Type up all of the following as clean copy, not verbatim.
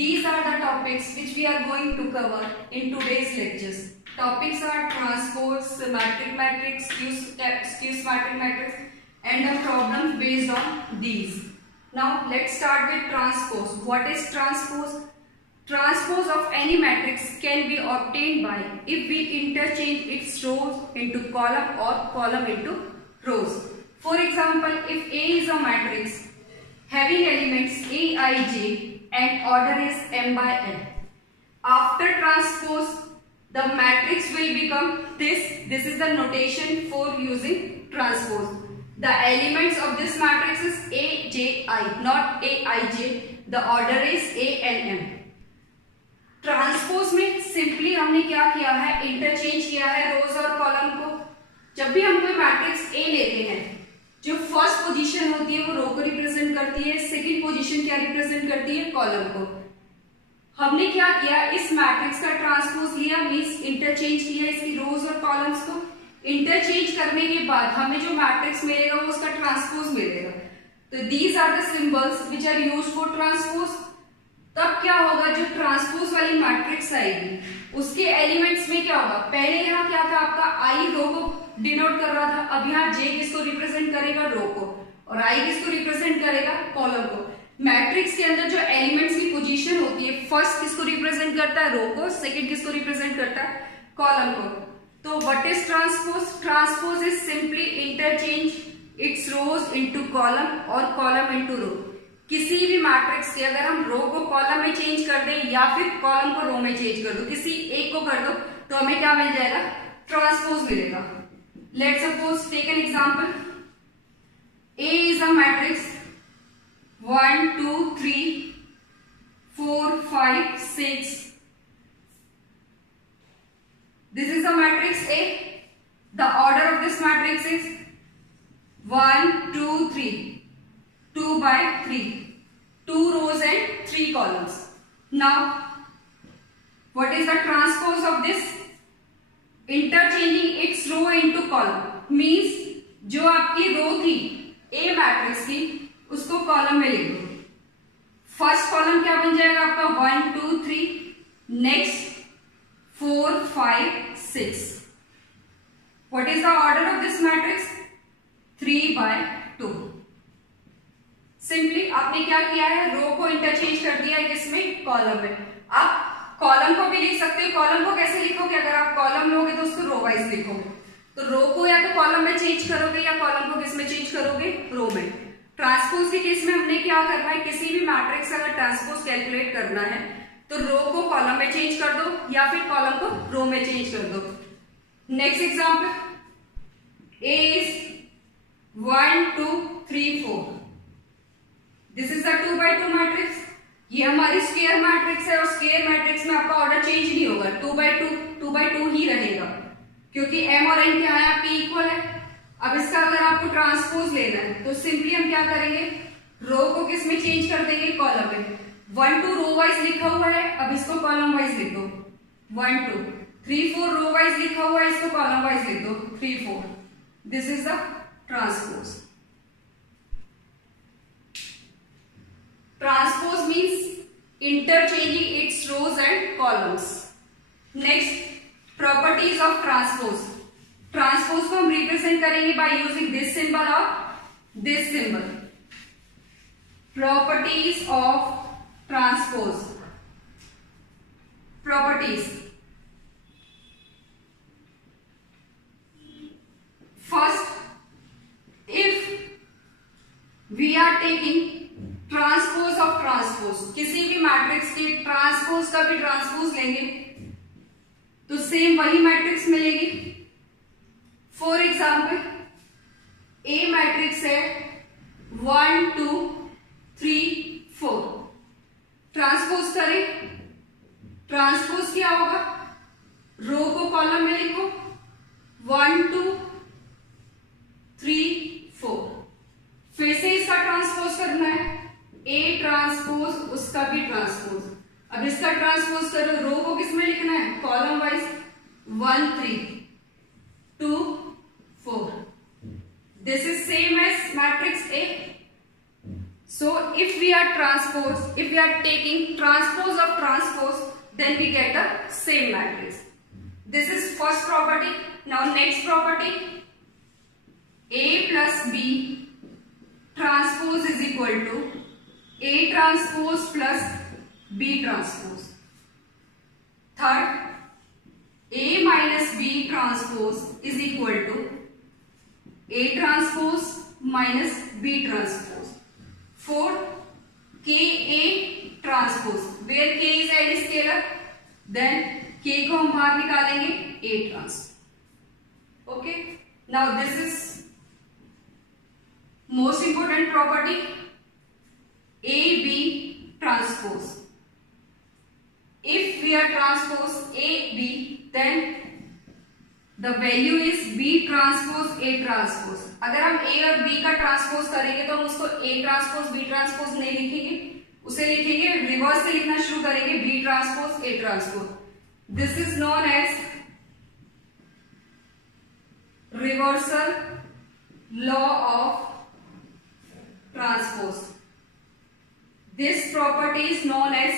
These are the topics which we are going to cover in today's lectures. Topics are transpose, symmetric matrix, skew-symmetric matrix, and the problems based on these. Now let's start with transpose. What is transpose? Transpose of any matrix can be obtained by if we interchange its rows into column or column into rows. For example, if A is a matrix having elements A, I, J and order is m by n. After transpose, the matrix will become this. This is the notation for using transpose. The elements of this matrix is A, J, I, not A, I, J. The order is A and M. Transpose में simply हमने क्या किया है, interchange किया है रोज और column को. जब भी हम कोई मैट्रिक्स ए लेते हैं, जो फर्स्ट पोजीशन होती है वो रो को रिप्रेजेंट करती है, सेकंड पोजीशन क्या रिप्रेजेंट करती है, कॉलम को. हमने क्या किया, इस मैट्रिक्स का ट्रांसपोज लिया, मींस इंटरचेंज किया इसकी रोज और कॉलम्स को. इंटरचेंज करने के बाद हमें जो मैट्रिक्स मिलेगा वो उसका ट्रांसपोज मिलेगा. तो these are the symbols which are used for transpose. तब क्या होगा, जो ट्रांसपोज वाली मैट्रिक्स आएगी उसके एलिमेंट्स में क्या होगा, पहले यहाँ क्या था आपका आई रो को डिनोट कर रहा था, अब यहाँ जे किसको रिप्रेजेंट करेगा, रो को, और आई किसको रिप्रेजेंट करेगा, कॉलम को. मैट्रिक्स के अंदर जो एलिमेंट्स की पोजीशन होती है, फर्स्ट किसको रिप्रेजेंट करता है, रो को, सेकंड किसको रिप्रेजेंट करता है, कॉलम को. तो what is transpose? Transpose is simply interchange it's rose into column और कॉलम इनटू रो. किसी भी मैट्रिक्स के अगर हम रो को कॉलम में चेंज कर दें या फिर कॉलम को रो में चेंज कर दो, किसी एक को कर दो, तो हमें क्या मिल जाएगा, ट्रांसपोज मिलेगा. Let's suppose take an example. A is a matrix 1 2 3 4 5 6. This is a matrix A. The order of this matrix is 1 2 3. 2 by 3, 2 rows and 3 columns. Now, what is the transpose of this? Interchanging its row into column means जो आपकी रो थी A matrix की, उसको column में लिख दो. First column क्या बन जाएगा आपका 1 2 3, next 4 5 6. What is the order of this matrix? 3 by 2. Simply आपने क्या किया है, रो को इंटरचेंज कर दिया है किसमें, कॉलम में. आप कॉलम को भी लिख सकते हो. कॉलम को कैसे लिखोगे, अगर आप कॉलम लोगे तो उसको रो वाइज लिखोगे. तो रो को या तो कॉलम में चेंज करोगे या कॉलम को किस में चेंज करोगे, रो में. ट्रांसपोज के केस में हमने क्या करना है, किसी भी मैट्रिक्स अगर ट्रांसपोज कैलकुलेट करना है तो रो को कॉलम में चेंज कर दो या फिर कॉलम को रो में चेंज कर दो. Next example, A is 1 2 3 4. This is the 2 by 2 matrix. ये हमारी स्क्वायर मैट्रिक्स है और स्क्वायर मैट्रिक्स में आपका ऑर्डर चेंज नहीं होगा, 2 by 2 ही रहेगा क्योंकि m और n क्या है, आपकी इक्वल है. अब इसका अगर आपको ट्रांसपोज लेना है तो सिंपली हम क्या करेंगे, रो को किस में चेंज कर देंगे, कॉलम में. 1 2 रो वाइज लिखा हुआ है, अब इसको कॉलम वाइज लिख दो. 1 2 3 4 रो वाइज लिखा हुआ है, इसको कॉलम वाइज लिख दो 3 4. This is the transpose. Transpose means interchanging its rows and columns. Next, properties of transpose. Transpose को हम represent करेंगे by using this symbol or this symbol. Properties of transpose. Properties. First, if we are taking transpose of transpose, किसी भी matrix के transpose का भी transpose लेंगे तो सेम वही मैट्रिक्स मिलेगी. फॉर एग्जाम्पल, ए मैट्रिक्स है 1 2 3 4. ट्रांसपोज करें, ट्रांसपोज क्या होगा, रो को कॉलम में लिखो 1 2 3 4. फिर से इसका ट्रांसपोज करना है, ए ट्रांसपोज उसका भी ट्रांसपोज. अब इसका ट्रांसपोज करो, रो को किस में लिखना है, column wise 1 3 2 4. This is same as matrix A. So if we are taking transpose of transpose, then we get the same matrix. This is first property. Now next property, A plus B transpose is equal to A transpose plus B transpose. Third, A minus B transpose is equal to A transpose minus B transpose. Fourth, Ka transpose, where K is any scalar, then K को हम बाहर निकालेंगे A transpose. Okay, now this is most important property, AB transpose. If we are transpose AB, then the value is B transpose A transpose. अगर हम A और B का transpose करेंगे तो हम उसको A ट्रांसपोज B ट्रांसपोज नहीं लिखेंगे, उसे लिखेंगे रिवर्स से लिखना शुरू करेंगे B transpose A transpose. This is known as reversal law of transpose. This property is known as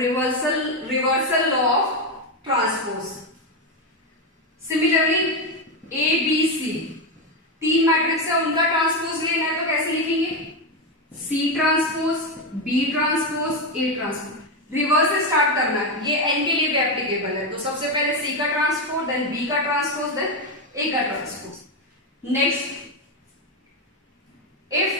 reversal law of transpose. Similarly, A, B, C तीन मैट्रिक्स है, उनका ट्रांसपोज लेना है तो कैसे लिखेंगे? C transpose, B transpose, A transpose. Reverse से start करना है, ये N के लिए भी एप्लीकेबल है. तो सबसे पहले C का ट्रांसपोज, देन B का ट्रांसपोज, देन A का transpose. Next, if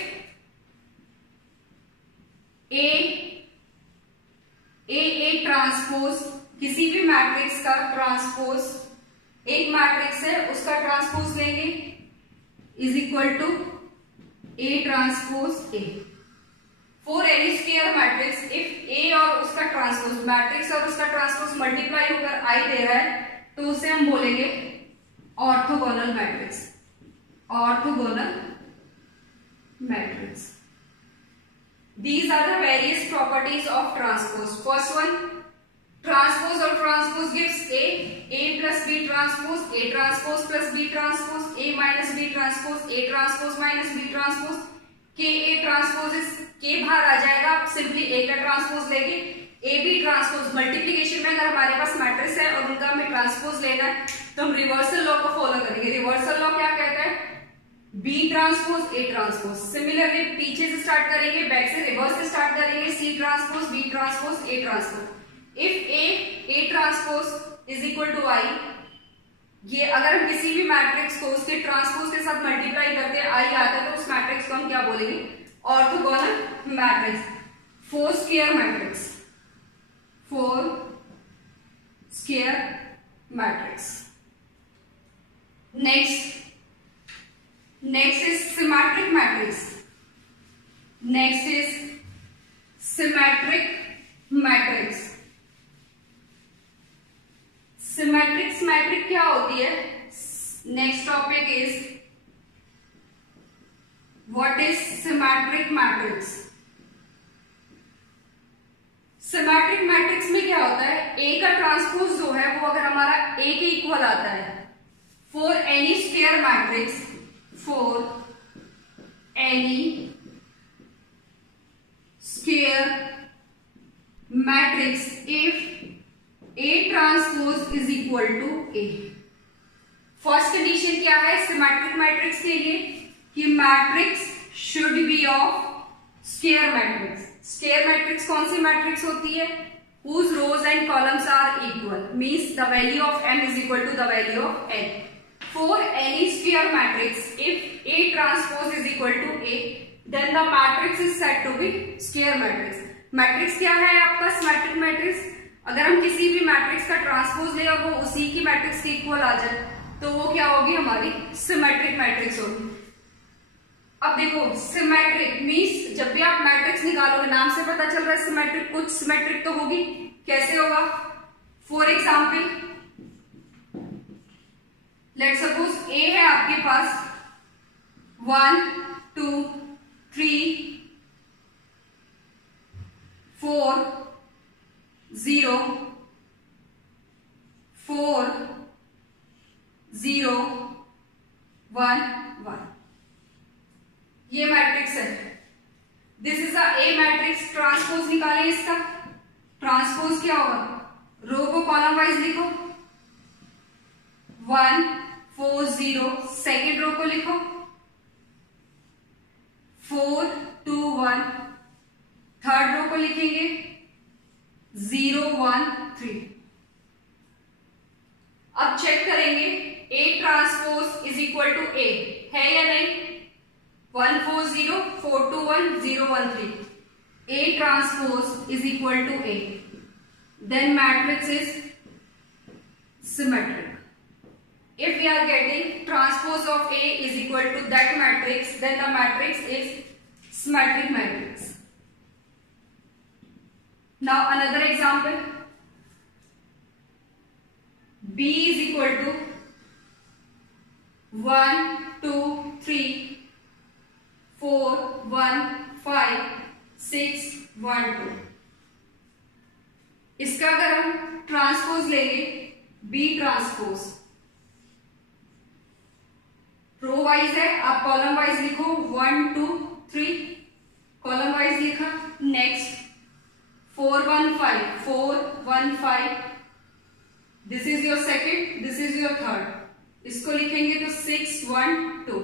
A transpose, किसी भी मैट्रिक्स का ट्रांसपोज, एक मैट्रिक्स है उसका ट्रांसपोज लेंगे, is equal to A transpose A. For any square matrix, if A और उसका ट्रांसपोज, मैट्रिक्स और उसका ट्रांसपोज मल्टीप्लाई होकर I दे रहा है, तो उसे हम बोलेंगे orthogonal matrix. Orthogonal matrix. These are the various properties of transpose. First one, transpose or transpose gives A plus B transpose, A transpose plus B transpose, A minus B transpose, A transpose minus B transpose. Ka transpose is K बाहर आ जाएगा, आप simply A का transpose लेंगे. AB transpose, multiplication में अगर हमारे पास matrix है और उनका हमें ट्रांसपोज लेना है तो हम रिवर्सल लॉ को फॉलो करेंगे. रिवर्सल लॉ क्या कहता है? B transpose A transpose. Similarly पीछे से स्टार्ट करेंगे, बैक से रिवर्स से स्टार्ट करेंगे, C transpose B transpose A transpose. If A transpose is equal to I, ये अगर हम किसी भी मैट्रिक्स को उसके ट्रांसपोज के साथ मल्टीप्लाई करते हैं I आता है तो उस मैट्रिक्स को हम क्या बोलेंगे? Orthogonal matrix. Four square matrix, four square matrix. Next is symmetric matrix. Next is symmetric matrix. Symmetric matrix क्या होती है? Next topic is what is symmetric matrix. Symmetric matrix में क्या होता है? A का ट्रांसपोज जो है वो अगर हमारा A के इक्वल आता है, for any square matrix, for any square matrix, if A transpose is equal to A. First condition क्या है सिमेट्रिक मैट्रिक्स के लिए? कि matrix should be of square matrix. Square matrix कौन सी मैट्रिक्स होती है? whose rows and columns are equal, means the value of m is equal to the value of n. For any square matrix, if A transpose is equal to A, then the matrix is said to be square matrix. Matrix क्या है आपका symmetric matrix? अगर हम किसी भी matrix का transpose ले और वो उसी की मैट्रिक्स के इक्वल आ जाए तो वो क्या होगी? हमारी सिमेट्रिक मैट्रिक्स होगी. अब देखो सिमेट्रिक मीन्स जब भी आप मैट्रिक्स निकालोगे, नाम से पता चल रहा है सिमेट्रिक, कुछ सिमेट्रिक तो होगी. कैसे होगा? फॉर एग्जाम्पल लेट सपोज ए है आपके पास 1 2 3 4 0 4 0 1 1. ये मैट्रिक्स है. This is a next transpose निकालें इसका। ट्रांसपोज क्या होगा, रो को कॉलम वाइज लिखो, 1 4 0, सेकेंड रो को लिखो 4 2 1, थर्ड रो को लिखेंगे 0 1 3। अब चेक करेंगे A transpose is equal to A है या नहीं। 1 4 0 4 2 1 0 1 3, A transpose is equal to A, then matrix is symmetric. If we are getting transpose of A is equal to that matrix, then the matrix is symmetric matrix. Now another example, B is equal to 1 2 3 4 1 5 6 1 2। इसका अगर हम transpose लेंगे B transpose, row wise है, आप column wise लिखो 1 2 3, column wise लिखा। Next 4 1 5 4 1 5, this is your second, this is your third, इसको लिखेंगे तो 6 1 2।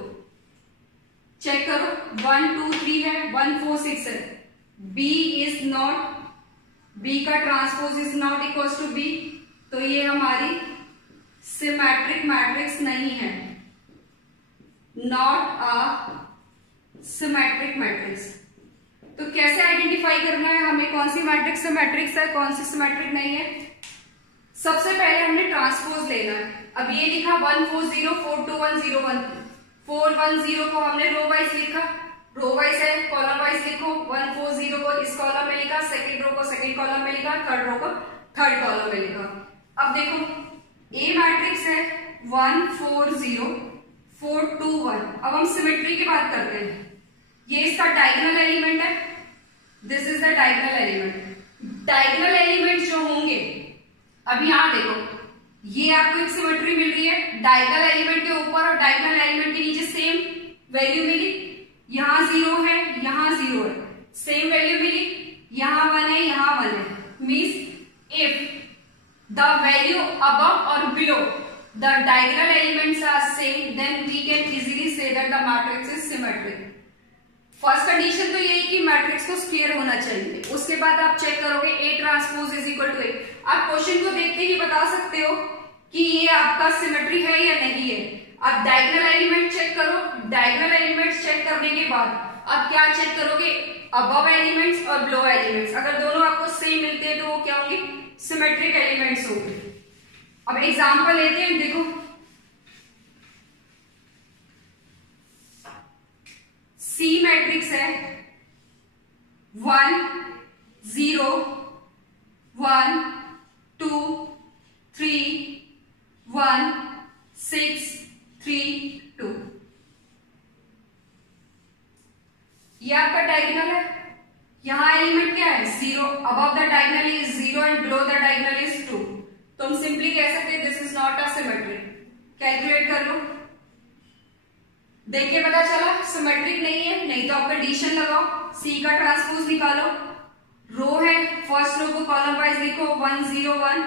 चेक करो 1 2 3 है, 1 4 6 है, B इज नॉट, B का transpose is not equal to B, तो ये हमारी सिमेट्रिक मैट्रिक्स नहीं है, नॉट अ सिमेट्रिक मैट्रिक्स। तो कैसे आइडेंटिफाई करना है हमें कौन सी मैट्रिक्स सिमेट्रिक्स है, कौन सी सिमेट्रिक नहीं है। सबसे पहले हमने ट्रांसपोज लेना है। अब ये लिखा 1 4 0 4 2 1 0 1, 4 1 0 को हमने रो वाइज लिखा, रो वाइज है, कॉलम वाइज लिखो। 1 4 0 को इस कॉलम में लिखा, सेकंड रो को सेकंड कॉलम में लिखा, थर्ड रो को थर्ड कॉलम में लिखा। अब देखो ए मैट्रिक्स है 1 4 0 4 2 1। अब हम सिमेट्री की बात करते हैं। ये इसका डायगोनल एलिमेंट है, this is the diagonal element. Diagonal element जो होंगे, अब यहां देखो ये आपको एक सिमेट्री मिल रही है, डायगोनल एलिमेंट के ऊपर और डायगोनल एलिमेंट के नीचे सेम वैल्यू मिली। यहां 0 है, यहां 0 है, सेम वैल्यू मिली। यहां 1 है, यहां 1 है, means if the value above और below the diagonal elements are same, then we can easily say that the matrix is symmetric. First condition तो यही कि मैट्रिक्स को स्क्वायर होना चाहिए। उसके बाद आप चेक करोगे A transpose is equal to A। आप क्वेश्चन को देखते ही बता सकते हो कि ये आपका सिमेट्री है या नहीं है। आप डायगोनल एलिमेंट चेक करो, डायगोनल एलिमेंट्स चेक करने के बाद आप क्या चेक करोगे, अबव एलिमेंट्स और बिलो एलिमेंट्स। अगर दोनों आपको सेम मिलते हैं तो वो क्या होंगे, सिमेट्रिक एलिमेंट्स होंगे। अब एग्जांपल लेते हैं, देखो C मैट्रिक्स है 1 0 1 2 3 1 6 3 2। ये आपका डायगोनल है। यहां एलिमेंट क्या है, 0, above the diagonal is 0 and below the diagonal is 2। तो हम सिंपली कह सकते हैं this is not a symmetry. Calculate कर लो, देख के पता चला सिमेट्रिक नहीं है, नहीं तो आप कंडीशन लगाओ, C का ट्रांसपोज निकालो। रो है, फर्स्ट रो को कॉलम वाइज लिखो 1 0 1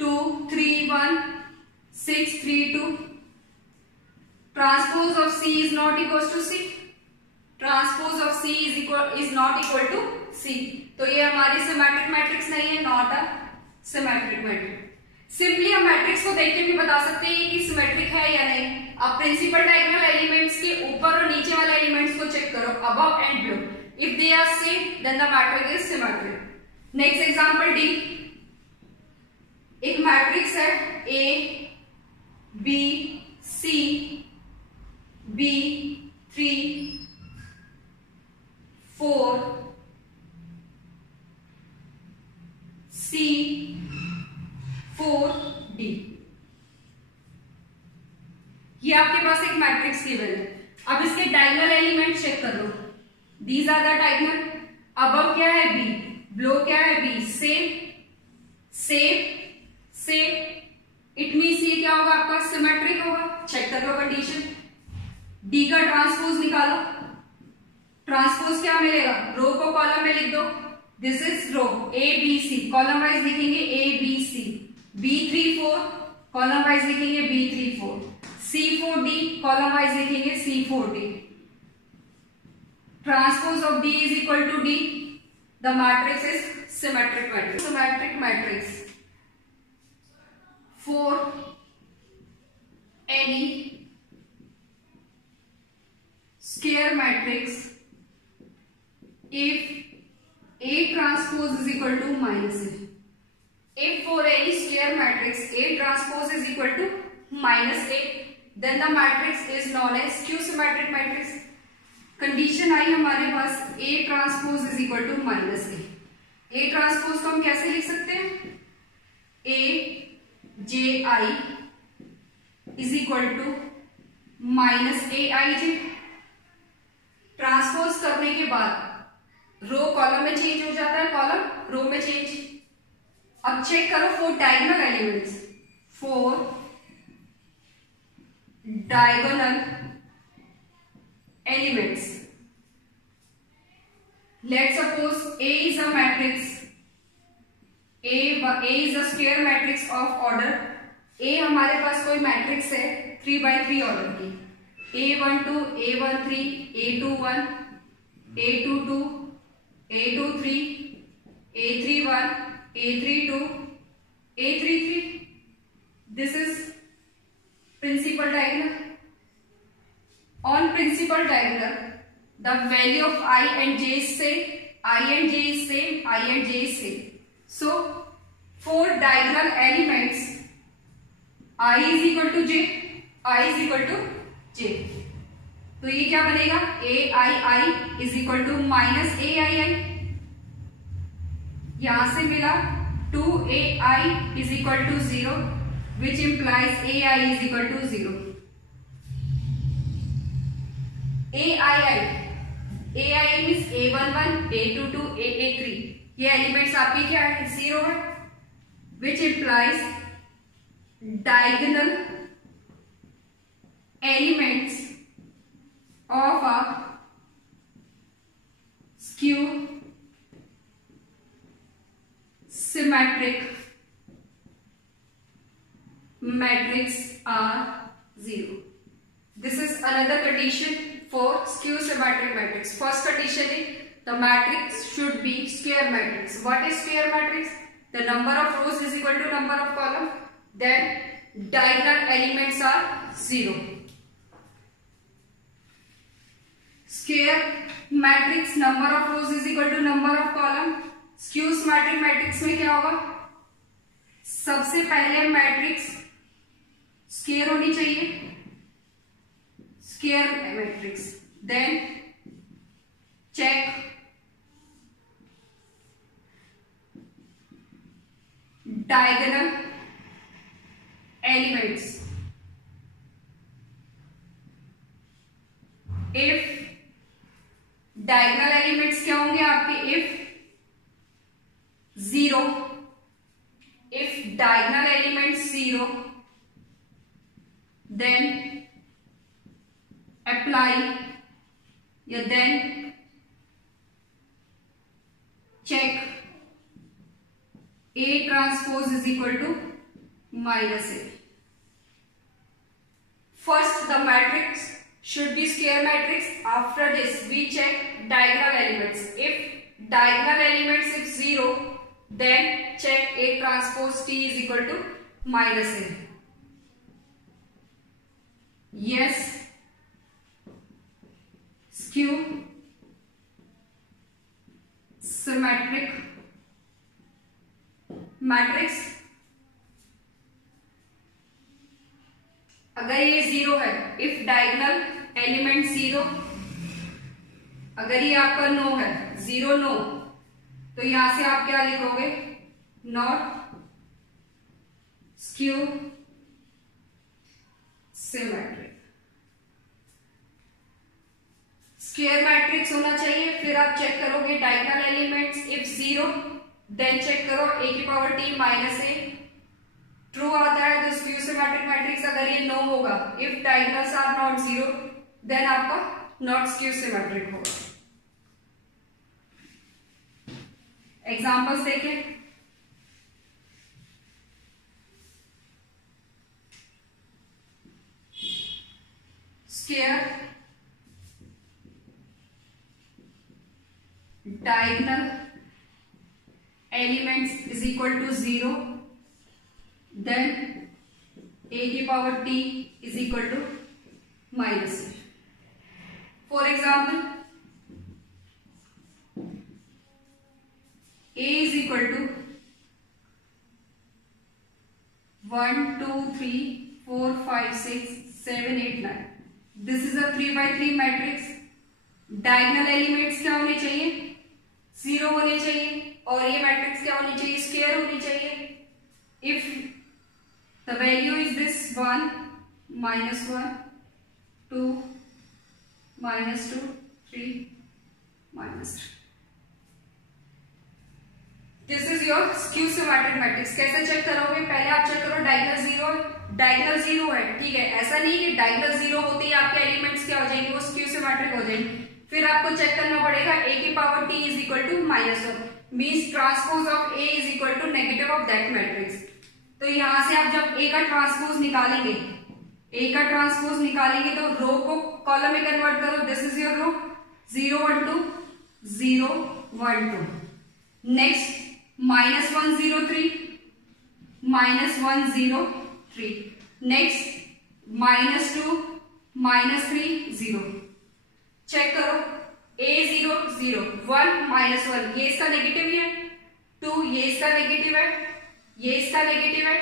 2 3 1 6 3 2। Transpose of C is not equal to C, transpose of C is not equal to C। तो ये हमारी सिमेट्रिक मैट्रिक्स नहीं है, not a symmetric matrix. Simply हम मैट्रिक्स को देख के भी बता सकते हैं कि सिमेट्रिक है या नहीं। आप प्रिंसिपल डायगोनल एलिमेंट्स के ऊपर और नीचे वाले एलिमेंट्स को चेक करो, above and below. If they are same then the matrix is symmetric. Next example D, एक मैट्रिक्स है A B C B 3 4 C 4 D। ये आपके पास एक मैट्रिक्स गिवन है। अब इसके डायगोनल एलिमेंट चेक कर लो, these are the diagonal. Above क्या है B, बिलो क्या है B, same same same, it means ये क्या होगा आपका सिमेट्रिक होगा। चेक कर लो कंडीशन, D का ट्रांसपोज निकालो, ट्रांसपोज क्या मिलेगा, रो को कॉलम में लिख दो, this is row A B C, column wise लिखेंगे A B C, B3 4 column wise लिखेंगे B3 4, C4D कॉलम वाइज लिखेंगे C4D. Transpose of D is equal to D. The matrix is symmetric matrix. Symmetric matrix. For any square matrix, if A transpose is equal to minus A. If for any square matrix A transpose is equal to minus A, then the matrix is known as skew symmetric matrix. Condition आई हमारे पास A transpose is equal to minus A. A transpose को हम कैसे लिख सकते हैं, A J I is equal to minus A I J. Transpose करने के बाद रो कॉलम में चेंज हो जाता है, कॉलम रो में चेंज. अब चेक करो for diagonal elements, for diagonal elements, let's suppose A is a matrix, A is a square matrix of order. A हमारे पास कोई मैट्रिक्स है 3x3 ऑर्डर की, A12, A13, A21, A22, A23, A31, A32, A33. This is principal diagonal. On principal diagonal, the value of I and j is same, I and j is same, I and j is same. So, for diagonal elements, I is equal to j, I is equal to j. तो ये क्या बनेगा, a I I is equal to minus a I I. यहां से मिला 2a I is equal to 0, which implies a I is equal to 0. AII means A11, A22, A3. ये elements आपकी क्या है, 0 है, which implies diagonal elements of a skew symmetric matrix are 0. This is another condition for skew symmetric matrix. First condition is the matrix should be square matrix. What is square matrix? The number of rows is equal to number of column. Then diagonal elements are 0. Square matrix number of rows is equal to number of column. Skew symmetric matrix में क्या होगा, सबसे पहले matrix square होनी चाहिए, square matrix. Then check diagonal elements. If diagonal elements क्या होंगे आपके, if 0, if diagonal elements 0, then apply या then check A transpose is equal to minus A. First the matrix should be square matrix. After this we check diagonal elements. If diagonal elements is 0, then check A transpose T is equal to minus A. Yes, skew symmetric matrix अगर ये 0 है, if diagonal element 0, अगर ये आपका no है, 0 no, तो यहां से आप क्या लिखोगे, not skew symmetric. Square matrix होना चाहिए. फिर आप चेक करोगे diagonal elements, if 0 then check करो a की power t minus A. True आता है तो स्क्यू सिमेट्रिक मैट्रिक्स. अगर ये नो होगा, if diagonals are not 0, then आपका नॉट स्क्यू सिमेट्रिक होगा. एग्जांपल्स देखें। Square diagonal elements is equal to 0, then a की power t is equal to minus a. For example, a is equal to 1 2 3 4 5 6 7 8 9. This is a 3 by 3 matrix. Diagonal elements क्या होने चाहिए? 0 होने चाहिए, और ये मैट्रिक्स क्या होनी चाहिए? स्क्वायर होनी चाहिए. If the value is this 1 -1 2 -2 3 -3. This is your skew symmetric matrix. कैसे चेक करोगे? पहले आप चेक करो डायगोनल 0 है, ठीक है. ऐसा नहीं कि डायगोनल 0 होते ही आपके एलिमेंट्स क्या हो जाएंगे? वो स्क्यू सिमेट्रिक हो जाएंगे. फिर आपको चेक करना पड़ेगा a की power t is equal to -1, means transpose of a is equal to negative of that matrix. तो यहां से आप जब a का ट्रांसपोज निकालेंगे, तो रो को कॉलम में कन्वर्ट करो. This is your row 0 1 2 0 1 2. Next -1 0 3 -1 0 3. Next -2 -3 0. Check करो a 0 0 1 -1, ये इसका नेगेटिव ही है. 2 ये इसका नेगेटिव है, ये इसका नेगेटिव है.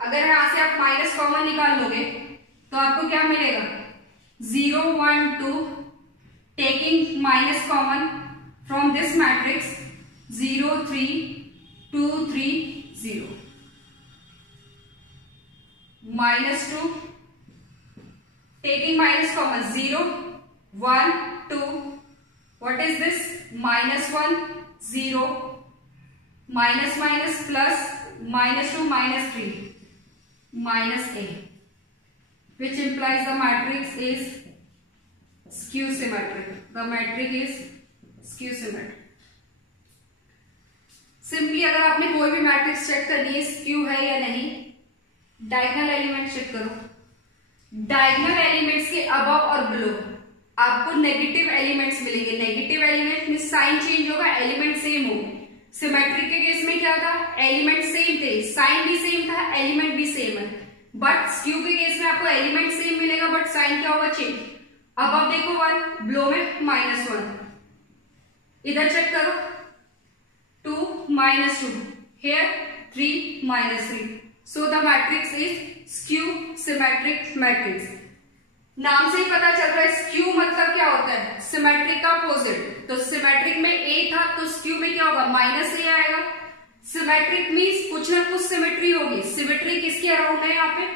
अगर यहां से आप माइनस कॉमन निकाल लोगे तो आपको क्या मिलेगा? 0 1 2. Taking minus common from this matrix 0 3 2 3 0. -2 taking minus common 0 1 2. What is this? -1 0 minus plus -2 -3 -a, which implies the matrix is skew symmetric. The matrix is skew symmetric. Simply अगर आपने कोई भी मैट्रिक्स चेक करनी है स्क्यू है या नहीं, diagonal element check करो. डायगोनल एलिमेंट्स के अबव और बिलो आपको नेगेटिव एलिमेंट्स मिलेंगे. नेगेटिव एलिमेंट में साइन चेंज होगा, एलिमेंट सेम होंगे. सिमेट्रिक के केस में क्या था? एलिमेंट सेम थे, साइन भी सेम था, एलिमेंट भी सेम है. बट स्क्यू के केस में आपको एलिमेंट सेम मिलेगा बट साइन क्या होगा? चेंज. अब देखो 1, बिलो में -1. इधर चेक करो 2 -2, here 3 -3. So the matrix is skew symmetric matrix. नाम से ही पता चल रहा है स्क्यू मतलब क्या होता है? सिमेट्रिक का अपोजिट. तो सिमेट्रिक में a था तो स्क्यू में क्या होगा? -a आएगा. सिमेट्रिक मींस कुछ ना कुछ सिमेट्री होगी. सिमेट्री किसके अराउंड है? यहाँ पे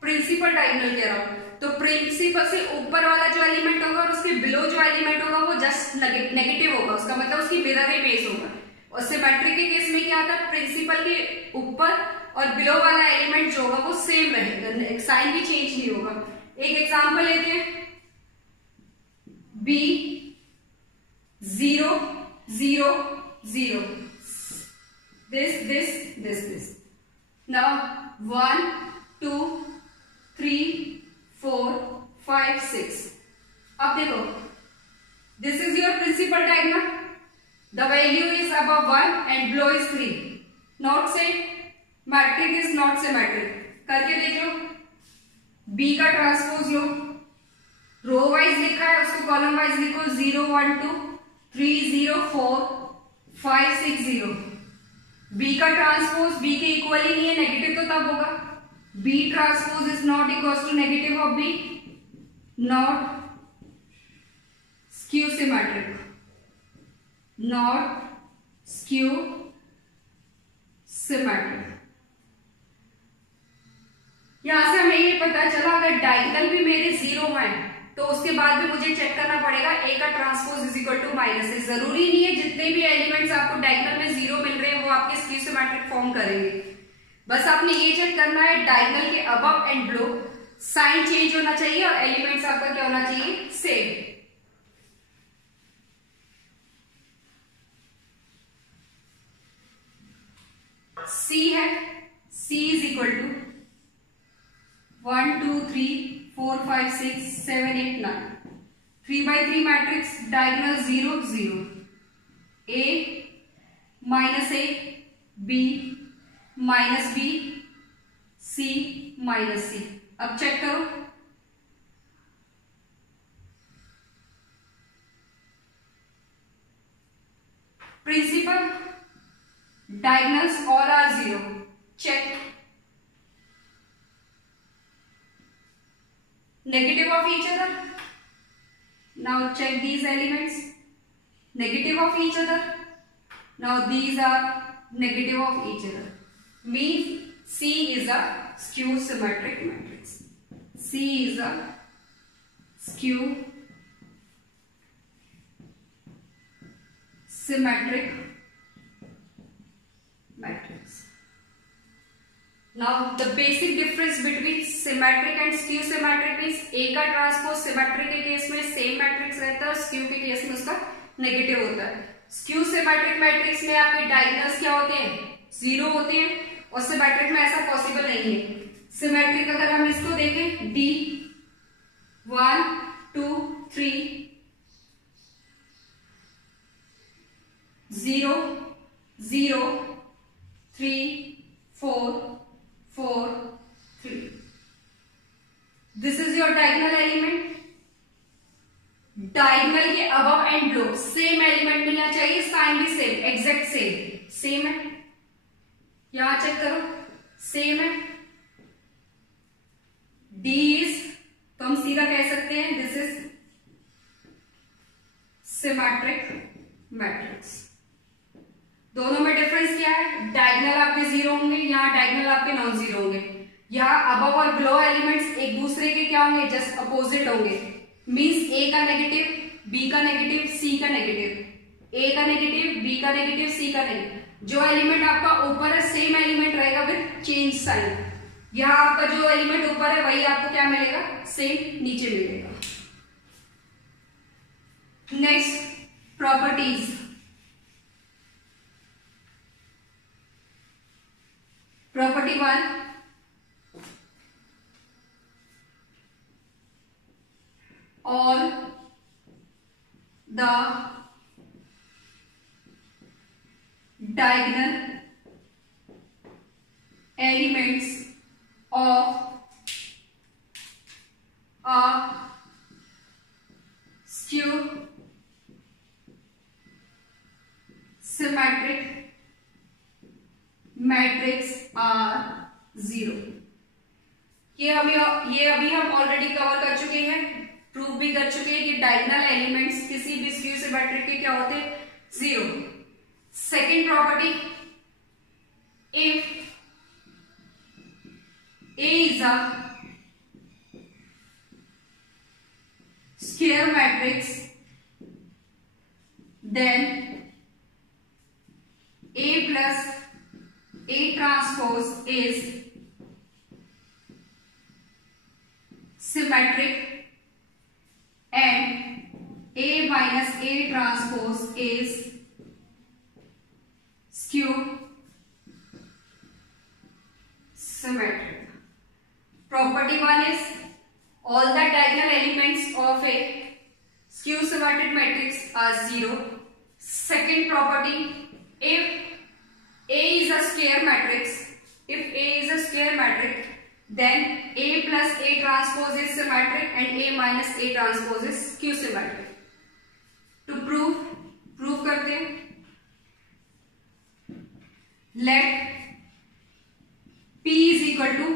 प्रिंसिपल डायगोनल के अराउंड. तो प्रिंसिपल से ऊपर वाला जो एलिमेंट होगा और उसके बिलो जो एलिमेंट होगा वो जस्ट नेगेटिव होगा. उसका मतलब उसकी मिरर इमेज होगा. और सिमेट्रिक के केस में क्या आता है? प्रिंसिपल के ऊपर और बिलो वाला एलिमेंट जो होगा वो सेम रहेगा, साइन भी चेंज नहीं होगा. एक एग्जांपल लेते हैं. b 0 0 0. This. Now 1 2 3 4 5 6. अब देखो this is your principal diagonal. The value is above 1 and below is 3. Not say matrix is not symmetric. करके देख लो. बी का ट्रांसपोज लो, रो वाइज लिखा है उसको कॉलम वाइज लिखो. 0 1 2 3 0 4 5 6 0. बी का ट्रांसपोज बी के इक्वल ही नहीं है, नेगेटिव तो तब होगा. B transpose is not equal to negative of B. Not skew symmetric. Not skew symmetric. यहां से हमें ये पता चला अगर डायगोनल भी मेरे 0 है तो उसके बाद भी मुझे चेक करना पड़ेगा a का transpose is equal to -a. जरूरी नहीं है जितने भी एलिमेंट्स आपको डायगोनल में 0 मिल रहे हैं वो आपके स्क्यू सिमेट्रिक फॉर्म करेंगे. बस आपने ये चेक करना है डायगोनल के above and below sign change होना चाहिए और एलिमेंट्स आपका क्या होना चाहिए? सेम. C है, C is equal to 1 2 3 4 5 6 7 8 9, 3x3 matrix, diagonal 0 0, A minus A, B minus B, C minus C। अब चेक करो, principal diagonals all are 0, check, negative of each other, now check these elements, negative of each other, now these are negative of each other, means C is a skew symmetric matrix, C is a skew symmetric matrix. Now the basic difference between symmetric and skew symmetric is A का transpose symmetric के case में same matrix रहता है, skew के case में उसका negative होता है। स्क्यू सिमेट्रिक मैट्रिक्स में आपके डायगोनल्स क्या होते हैं, 0 होते हैं, और सिमेट्रिक में ऐसा पॉसिबल नहीं है। सिमेट्रिक अगर हम इसको देखें, D 1 2 3 0 0 3 4 4 3, this is your diagonal element. Diagonal के above and below same element मिलना चाहिए, साइन भी सेम, एग्जैक्ट सेम, सेम है, यहां चेक करो सेम है। D इज, तो हम सीधा कह सकते हैं दिस इज सिमेट्रिक मैट्रिक्स। दोनों में डिफरेंस क्या है, डायगोनल आपके 0 होंगे, यहाँ डायगोनल आपके नॉन 0 होंगे। यहाँ अबव और बिलो एलिमेंट्स एक दूसरे के क्या होंगे, जस्ट अपोजिट होंगे, मींस A का नेगेटिव, B का नेगेटिव, C का नेगेटिव, A का नेगेटिव, B का नेगेटिव, C का नेगेटिव। जो एलिमेंट आपका ऊपर है सेम एलिमेंट रहेगा विद चेंज साइन, यहाँ आपका जो एलिमेंट ऊपर है वही आपको क्या मिलेगा, सेम नीचे मिलेगा। Next properties, property 1, all the diagonal elements of a skew symmetric matrix are 0। ये अभी हम ऑलरेडी कवर कर चुके हैं, प्रूव भी कर चुके हैं कि डायगोनल एलिमेंट्स किसी भी स्क्यू सिमेट्रिक के क्या होते हैं, 0। Second property, if A is a square matrix, then A plus A transpose is symmetric and A minus A transpose is skew symmetric. Property 1 is all the diagonal elements of a skew symmetric matrix are 0. Second property, if A is a square matrix, if A is a square matrix, then A plus A transpose is symmetric and A minus A transpose is skew symmetric. To prove करते हैं, let P is equal to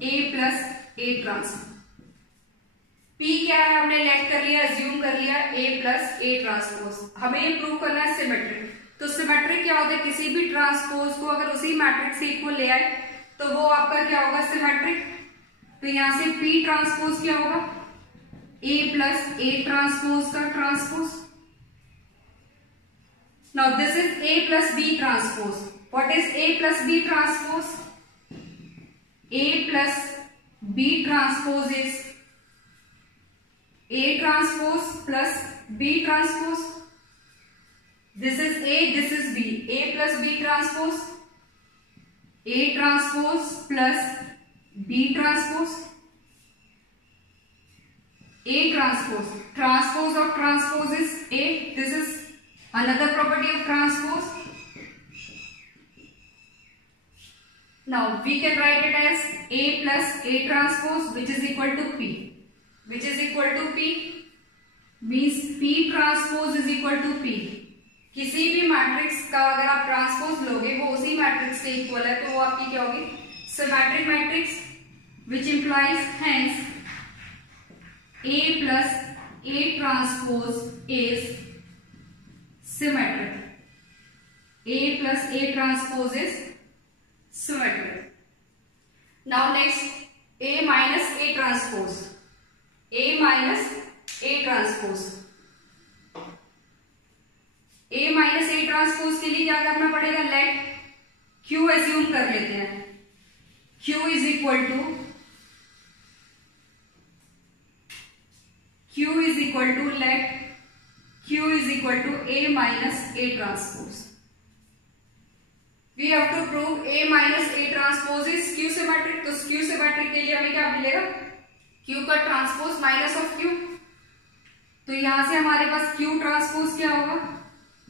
A plus A transpose. P क्या है, हमने late कर लिया, assume कर लिया A plus A transpose। हमें ये प्रूव करना है सिमेट्रिक। तो सिमेट्रिक क्या होता है, किसी भी ट्रांसपोज को अगर उसी मैट्रिक्स से इक्वल ले आए तो वो आपका क्या होगा, सिमेट्रिक। तो यहां से P ट्रांसपोज क्या होगा, A प्लस A ट्रांसपोज का transpose. Now this is A plus B transpose. What is A plus B transpose, A plus B transpose is A transpose plus B transpose. This is A, this is B, A plus B transpose A transpose plus B transpose. A transpose. Transpose of transpose is A. This is another property of transpose. Now we can write it as A plus A transpose, which is equal to P. Which is equal to P means P transpose is equal to P. किसी भी matrix का अगर आप transpose लोगे वो उसी matrix के equal है, तो वो आपकी क्या होगी? Symmetric matrix, which implies hence A plus A transpose is symmetric. A plus A transpose is symmetric. Now next, A minus A transpose. A minus A transpose. A minus A transpose के लिए क्या करना पड़ेगा? Late Q assume कर लेते हैं. Q is equal to let Q is equal to A minus A transpose. We have to prove A minus A transpose is Q symmetric. तो Q symmetric के लिए हमें क्या मिलेगा? Q का ट्रांसपोज माइनस ऑफ Q. तो यहां से हमारे पास Q ट्रांसपोज क्या होगा?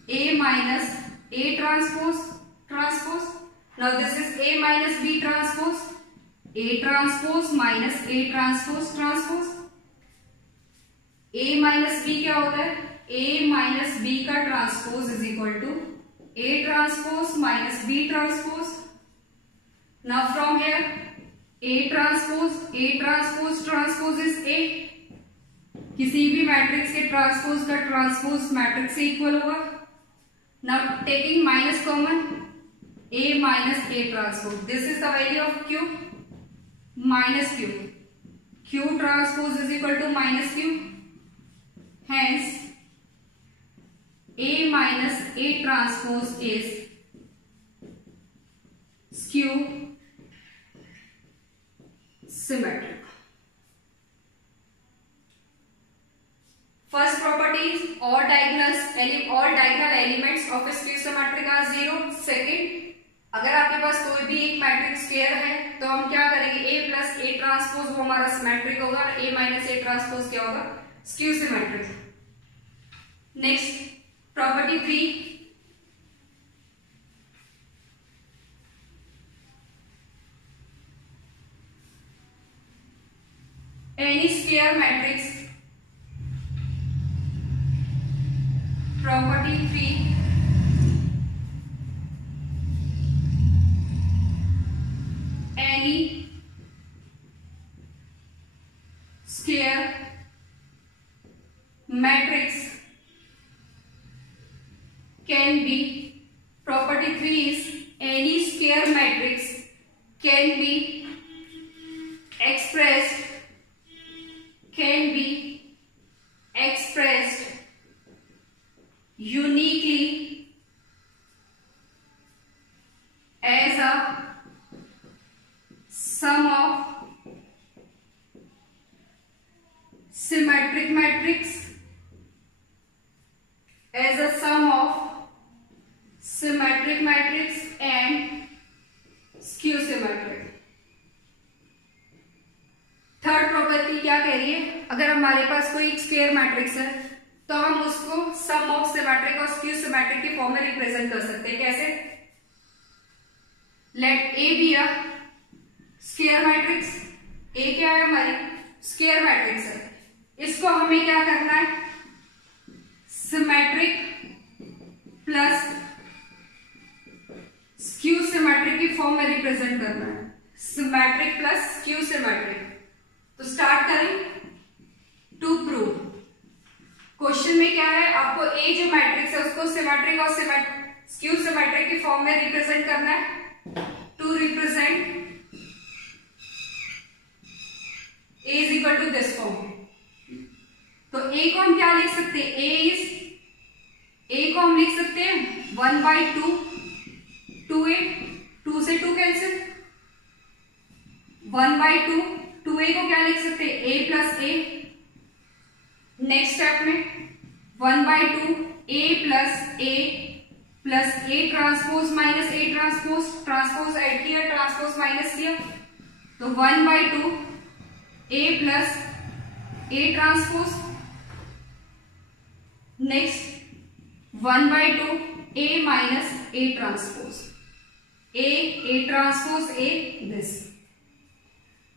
A minus A transpose. Now this is A minus B transpose. A transpose minus A transpose. A minus B क्या होता है? A minus B का transpose is equal to A transpose minus B transpose. Now from here A transpose is A. किसी भी matrix के transpose का transpose matrix से equal होगा. Now taking minus common, A minus A transpose. This is the value of Q minus Q. Q transpose is equal to minus Q. Hence, A minus A transpose is skew symmetric. First property is all diagonal elements of a skew symmetric are 0. Second, अगर आपके पास कोई भी एक matrix square है तो हम क्या करेंगे? A plus A ट्रांसपोज वो हमारा सिमेट्रिक होगा और A minus A ट्रांसपोज क्या होगा? Skew symmetric. Next property 3, any square matrix. Property 3, any square matrix can be, property 3 is any square matrix can be expressed uniquely as a sum of symmetric matrix, as a sum of symmetric matrix and skew symmetric. Third property क्या कह रही है? अगर हमारे पास कोई एक square matrix है तो हम उसको सम ऑफ सिमेट्रिक और स्क्यू सिमेट्रिक के फॉर्म में रिप्रेजेंट कर सकते हैं. कैसे? Let A be a square matrix. A क्या है? हमारी स्क्वायर मैट्रिक्स है. इसको हमें क्या करना है? सिमेट्रिक प्लस स्क्यू सिमेट्रिक की फॉर्म में रिप्रेजेंट करना है. Symmetric plus skew symmetric. तो स्टार्ट करें. To prove. क्वेश्चन में क्या है? आपको ए जो मैट्रिक्स है उसको सिमेट्रिक और स्क्यू सिमेट्रिक की फॉर्म में रिप्रेजेंट करना है. To represent A is equal to this form. तो ए को हम क्या लिख सकते हैं? ए को हम लिख सकते हैं 1/2 2a. 2 से 2 कैंसिल. 1/2 2a को क्या लिख सकते हैं? a plus a. Next step में 1/2 a plus a plus A transpose minus A transpose, transpose add किया, ट्रांसपोज माइनस किया, तो 1/2 A plus A transpose, next 1/2 A minus A transpose, A transpose A this.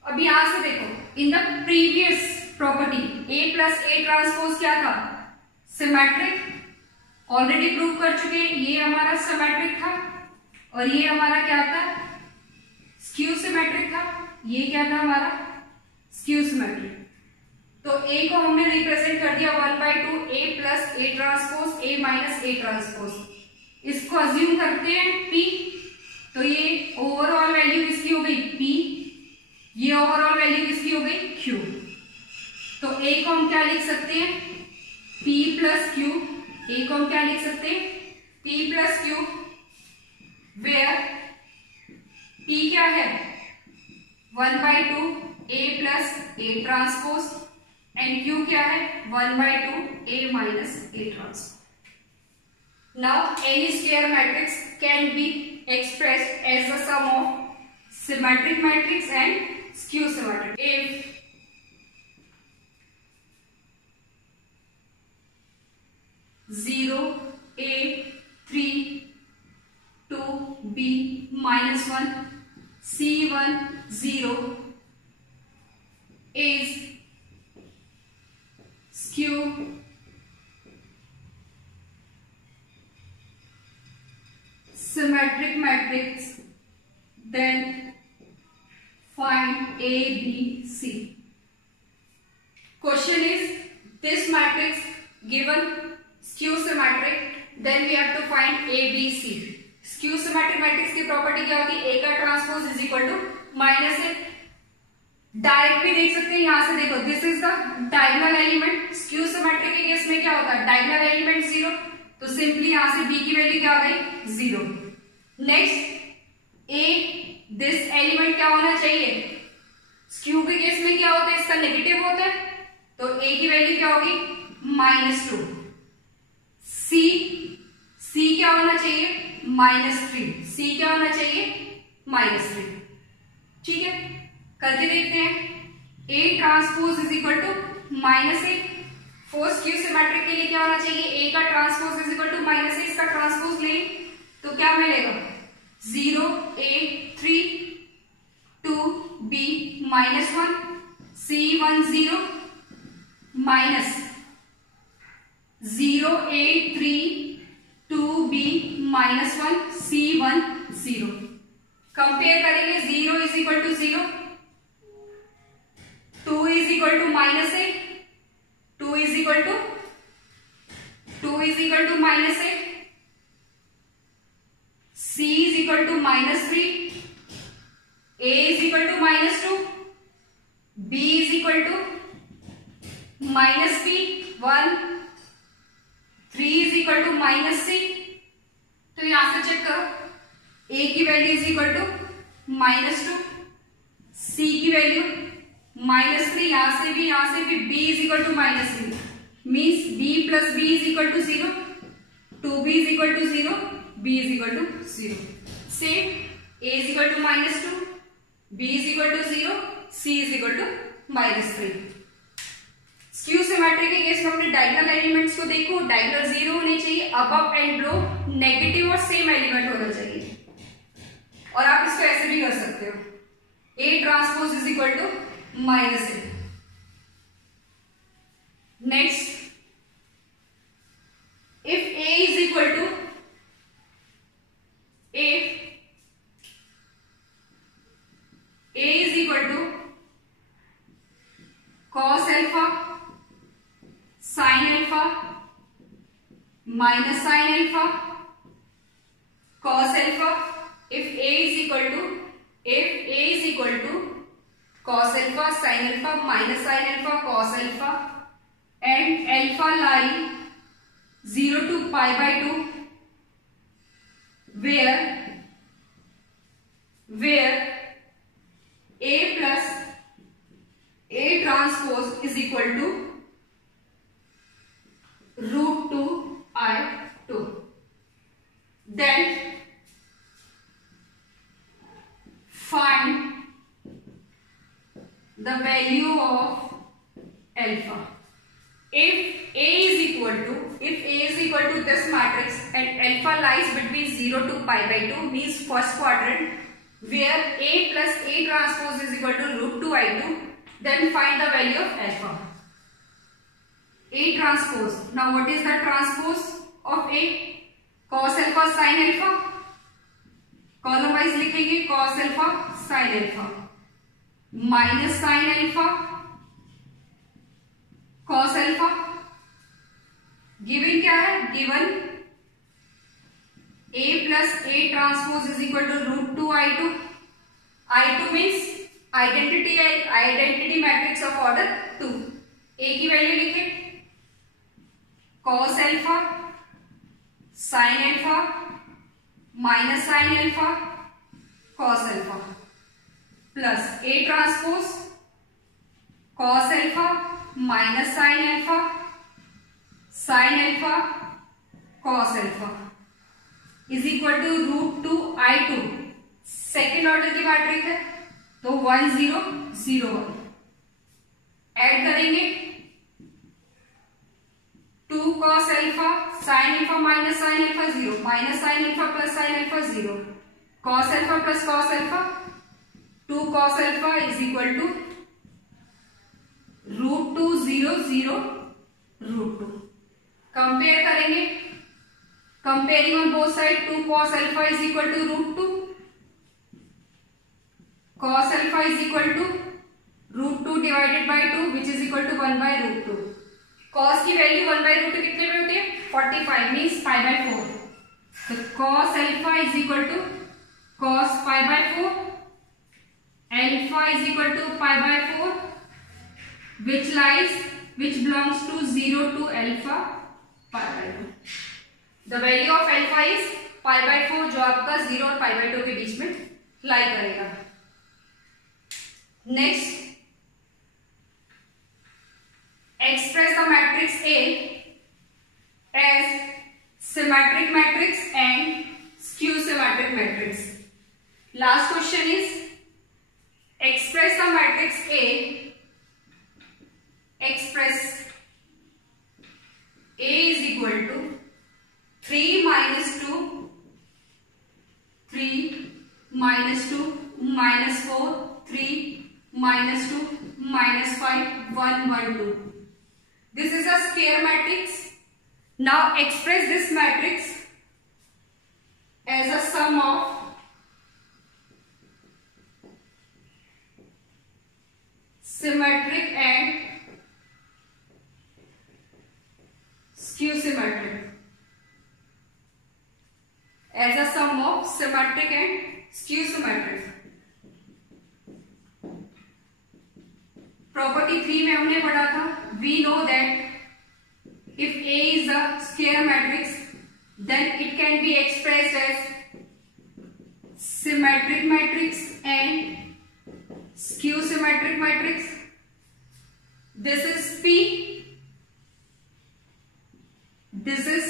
अब यहां से देखो, in the previous property A plus A transpose क्या था, symmetric, already prove कर चुके हैं, ये हमारा सिमेट्रिक था और ये हमारा क्या था, स्क्यू सिमेट्रिक था, ये क्या था हमारा स्क्यू सिमेट्रिक। तो A को हमने रिप्रेजेंट कर दिया 1/2 A plus A transpose A minus A transpose. इसको अज्यूम करते हैं P, तो ये ओवरऑल वैल्यू किसकी हो गई P, ये ओवरऑल वैल्यू किसकी हो गई Q। तो A को हम क्या लिख सकते हैं P प्लस Q, A को हम क्या लिख सकते हैं P plus Q, where P क्या है 1/2 A plus A transpose and Q क्या है 1/2 A minus A transpose. Now any square matrix can be expressed as the sum of symmetric matrix and skew symmetric. If zero A 3 2 B minus 1 C 1 0 is skew symmetric matrix, then find A, B, C. Question is, this matrix given skew symmetric, then we have to find A, B, C. Skew symmetric matrix की property क्या होती है, A का transpose is equal to minus A। Direct भी देख सकते हैं, यहां से देखो, this is the diagonal element. Skew symmetric के केस में क्या होता है, डायगोनल एलिमेंट 0, तो सिंपली यहां से B की वैल्यू क्या आ गई 0। नेक्स्ट A, दिस एलिमेंट क्या होना चाहिए, स्क्यू के केस में क्या होता है, इसका नेगेटिव होता है, तो A की वैल्यू क्या होगी -2। C क्या होना चाहिए -3, C क्या होना चाहिए -3। ठीक है, करके देखते हैं। A transpose is equal to -A, for skew symmetric के लिए क्या होना चाहिए, A का transpose is equal to -A, इसका ट्रांसपोज ले तो क्या मिलेगा 0 A 3 2 B -1 C 1 0 minus 0 A 3 2 B -1 C 1 0। Compare करेंगे, 0 is equal to 0, 2 is equal to -A, 2 is equal to -A, C is equal to -3, A is equal to -2, B is equal to -B 1, 3 is equal to -C। तो यहां से check करो, A की value is equal to -2, C की value -3, यहां से भी B is equal to -3, means B plus B is equal to 0, 2B is equal to 0, B is equal to 0. Same, A is equal to -2, B is equal to 0, C is equal to -3. Skew symmetric के case में अपने diagonal elements को देखो, diagonal 0 होने चाहिए, above and below negative और same element होना चाहिए। और आप इसको ऐसे भी कर सकते हो, A transpose is equal to -A। Next, if A is equal to cos alpha sin alpha minus sin alpha cos alpha, if A is equal to cos alpha sin alpha minus sin alpha cos alpha and alpha lie 0 to π/2, where A plus A transpose is equal to √2I2. the value of alpha. If A is equal to this matrix and alpha lies between 0 to pi by 2, means first quadrant, where A plus A transpose is equal to root 2 I2, then find the value of alpha. A transpose. Now what is the transpose of A? Cos alpha sin alpha. Column wise लिखेंगे cos alpha sin alpha minus sin alpha cos alpha. Given क्या है? Given A plus A transpose is equal to root 2 I2. I2 means identity matrix of order 2. A की value लिखे cos alpha sin alpha minus sin alpha cos alpha plus A transpose cos alpha minus sin alpha cos alpha is equal to root 2 I2. Second order की matrix है तो 1 0 0 1 add करेंगे 2 cos alpha sin alpha minus sin alpha 0 minus sin alpha plus sin alpha 0 cos alpha plus cos alpha 2 cos alpha is equal to root 2 0 0 root 2. Compare करेंगे comparing on both side 2 cos alpha is equal to root 2 cos alpha is equal to root 2 divided by 2 which is equal to 1 by root 2. cos की value 1 by root 2 कितने में होती है? 45 means pi by 4. तो cos alpha is equal to cos pi by 4 alpha is equal to pi by 4 which belongs to 0 to alpha pi by 2. The value of alpha is pi by 4 जो आपका 0 और pi by 2 के बीच में लाई करेगा. Next express the matrix A as symmetric matrix and skew symmetric matrix. Last question is express the matrix A. Express A is equal to 3 minus 2 3 minus 2 minus 4 3 minus 2 minus 5 1 1 2. This is a square matrix. Now express this matrix as a sum of symmetric and skew symmetric. As a sum of symmetric and skew symmetric. Property 3 में हमने पढ़ा था. We know that if A is a square matrix, then it can be expressed as symmetric matrix and skew symmetric matrix. This is P. This is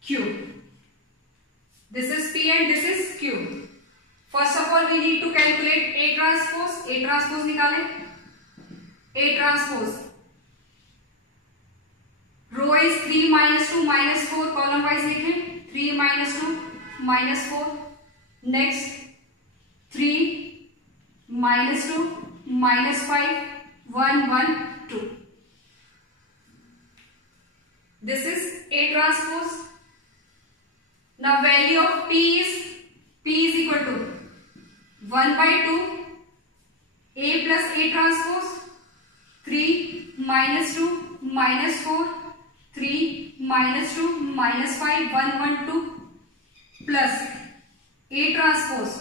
Q. This is P and this is Q. First of all, we need to calculate A transpose. A transpose निकालें. A transpose row is 3 minus 2 minus 4 column wise लिखें 3 minus 2 minus 4 next 3 minus 2 minus 5 1 1 2. This is A transpose. Now value of P is equal to 1 by 2 A plus A transpose 3 minus 2 minus 4 3 minus 2 minus 5 1 1 2 plus A transpose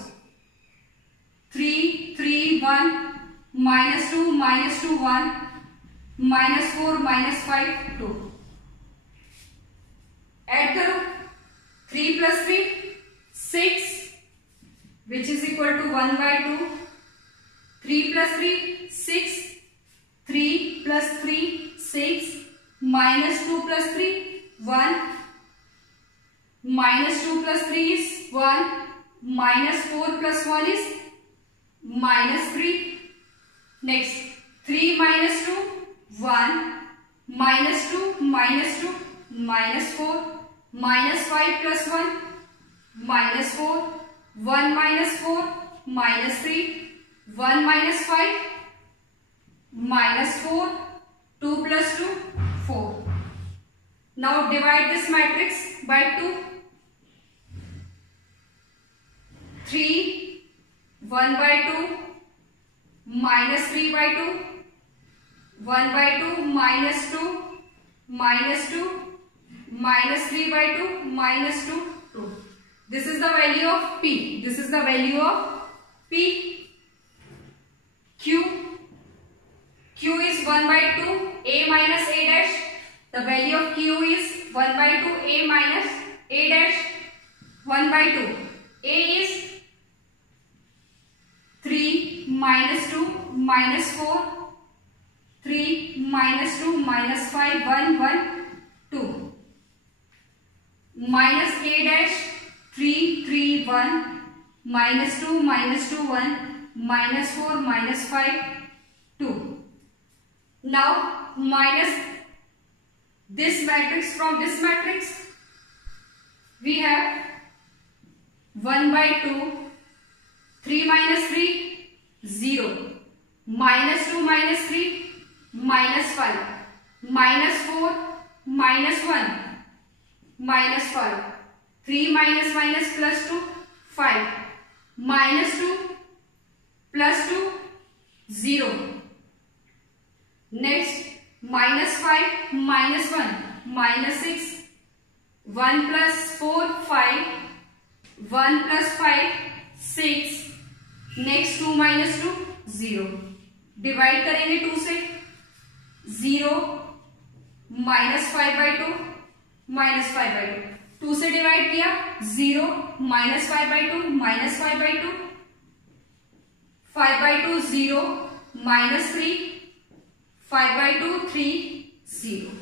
3 3 1 minus 2 1 minus 4 minus 5 2. Add करो 3 plus 3 6 which is equal to 1 by 2. 3 plus 3 6 3 plus 3 6 minus 2 plus 3 1 minus 2 plus 3 is 1 minus 4 plus 1 is minus 3 next 3 minus 2 1 minus 2 minus 2 minus 4 minus 5 plus 1 minus 4 1 minus 4 minus 3 1 minus 5 minus 4 2 plus 2 4. Now divide this matrix by 2. 3 1 by 2 minus 3 by 2 1 by 2 minus 2 minus 2 minus 3 by 2 minus 2 2. This is the value of P. This is the value of P. Q. Q is 1 by 2 A minus A dash. The value of Q is 1 by 2 A minus A dash. 1 by 2. A is 3 minus 2 minus 4 3 minus 2 minus 5 1 1 2 minus A dash 3 3 1 minus 2 minus 2 1 minus 4 minus 5 2. Now minus this matrix from this matrix, we have 1 by 2 3 minus 3 0 minus 2 minus 3 minus 5 minus 4 minus 1 minus 5 3 minus minus plus 2 5 minus 2 plus 2 0. Next minus 5 minus 1 minus 6 1 plus 4 5 1 plus 5 6. Next 2 minus 2 0. Divide करेंगे 2 से 0 minus 5 by 2 minus 5 by 2. 2 से divide किया 0 minus 5 by 2 minus 5 by 2 5 by 2 0 minus 3 5 by 2 3 0.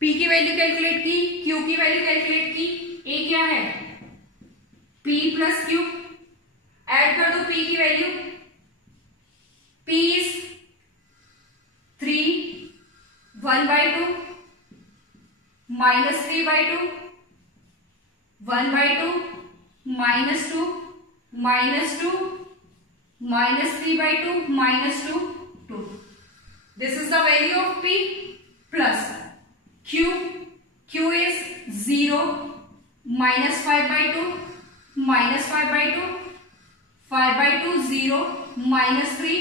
P की value calculate की, Q की value calculate की. A क्या है? P plus Q. ऐड कर दो P की value. P is 3 1 by 2 minus 3 by 2 1 by 2 minus 2 minus 2 minus 3 by 2 minus 2 2. This is the value of P plus Q. Q is 0 minus 5 by 2 minus 5 by 2 5 by 2 0 minus 3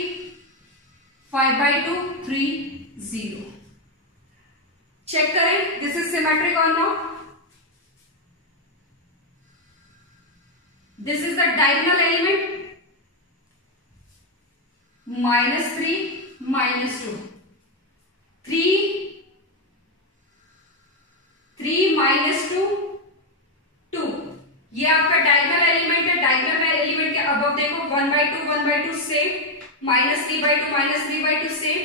5 by 2 3 0. Check करें this is symmetric और not. This is the diagonal element minus 3 minus 2 3 minus 2 2. ये आपका diagonal element है. Diagonal element के above देखो 1 by 2 same minus 3 by 2 minus 3 by 2 same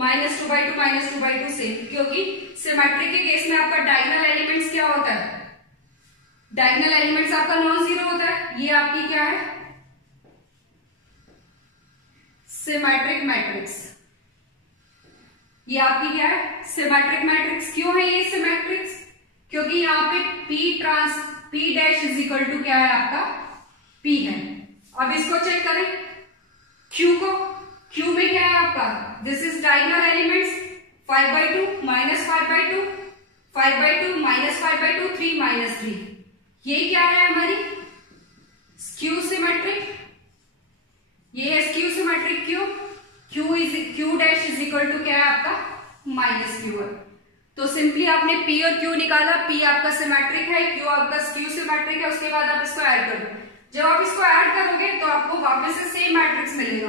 minus 2 by 2 minus 2 by 2 same. क्योंकि symmetric के case में आपका डायगोनल एलिमेंट्स क्या होता है? डायगोनल एलिमेंट्स आपका नॉन जीरो होता है. ये आपकी क्या है? Symmetric matrix. ये आपकी क्या है? Symmetric matrix. क्यों है ये सिमेट्रिक्स? क्योंकि यहाँ पे P dash is equal to क्या है आपका? P है. अब इसको चेक करें Q को. Q में क्या है आपका? This is diagonal elements 5 by 2 minus 5 by 2 5 by 2 minus 5 by 2 3 minus 3. ये क्या है हमारी? Skew symmetric. ये है skew symmetric. Q dash is equal to क्या है आपका? Minus Q. तो सिंपली आपने P और Q निकाला. P आपका सिमेट्रिक है, Q आपका स्क्यू सिमेट्रिक है. उसके बाद आप इसको ऐड कर दो. जब आप इसको ऐड करोगे तो आपको वापस से सेम मैट्रिक्स मिलेगा.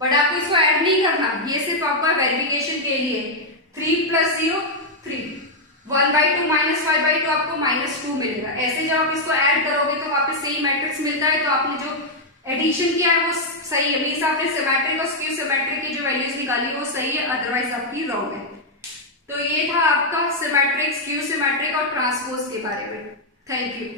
बट आपको इसको ऐड नहीं करना. ये सिर्फ आपका वेरिफिकेशन के लिए. 3 plus 0 3 1 by 2 minus 5 by 2 आपको -2 मिलेगा. ऐसे जब आप इसको ऐड करोगे तो वापस सेम मैट्रिक्स मिलता है. तो आपने जो एडिशन किया है वो सही है. मींस आपने सिमेट्रिक और स्क्यू सिमेट्रिक की जो वैल्यूज निकाली वो सही है, अदरवाइज आपकी रॉन्ग है. तो ये था आपका सिमेट्रिक, स्क्यू सिमेट्रिक और ट्रांसपोज के बारे में. Thank you.